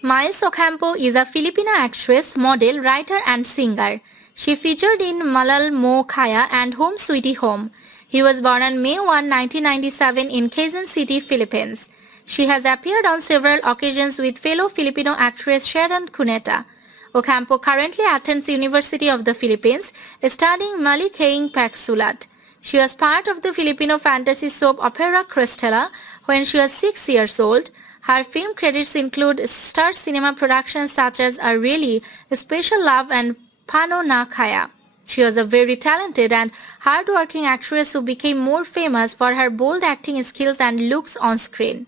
Miles Ocampo is a Filipino actress, model, writer and singer. She featured in Maalaal and Home Sweetie Home. He was born on May 1, 1997 in Quezon City, Philippines. She has appeared on several occasions with fellow Filipino actress Sharon Cuneta. Ocampo currently attends University of the Philippines, studying Malikhaing Pagsulat. She was part of the Filipino fantasy soap opera Krystala when she was 6 years old. Her film credits include star cinema productions such as A Really Special Love and Paano. She was a very talented and hard-working actress who became more famous for her bold acting skills and looks on screen.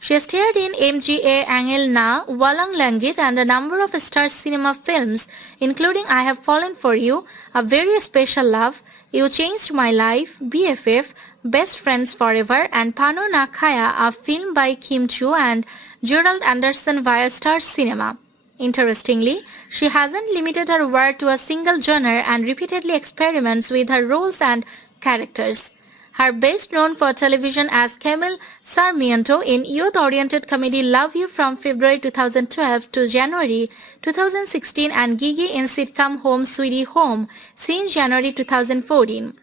She starred in MGA Angel Na, Walang Langit and a number of star cinema films including I Have Fallen For You, A Very Special Love, You Changed My Life, BFF, Best Friends Forever and Paano, a film by Kim Chu and Gerald Anderson via Star Cinema. Interestingly, she hasn't limited her work to a single genre and repeatedly experiments with her roles and characters. Her best known for television as Camille Sarmiento in youth-oriented comedy Love You from February 2012 to January 2016 and Gigi in sitcom Home Sweetie Home since January 2014.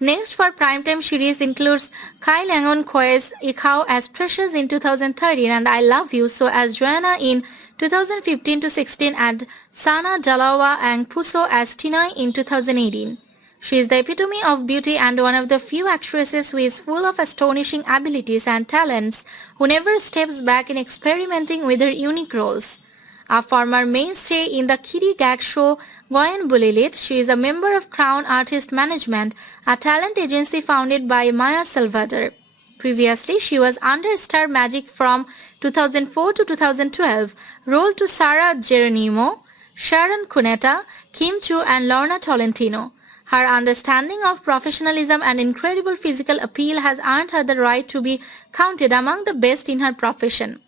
Next for primetime series includes Kailangan Ko's Ikaw as Precious in 2013 and I Love You So as Joanna in 2015-16 and Sana Dalawa ang Puso as Tinoy in 2018. She is the epitome of beauty and one of the few actresses who is full of astonishing abilities and talents who never steps back in experimenting with her unique roles. A former mainstay in the kiddie gag show Goyan Bulilit, she is a member of Crown Artist Management, a talent agency founded by Maya Salvador. Previously, she was under Star Magic from 2004 to 2012, role to Sarah Geronimo, Sharon Cuneta, Kim Chu and Lorna Tolentino. Her understanding of professionalism and incredible physical appeal has earned her the right to be counted among the best in her profession.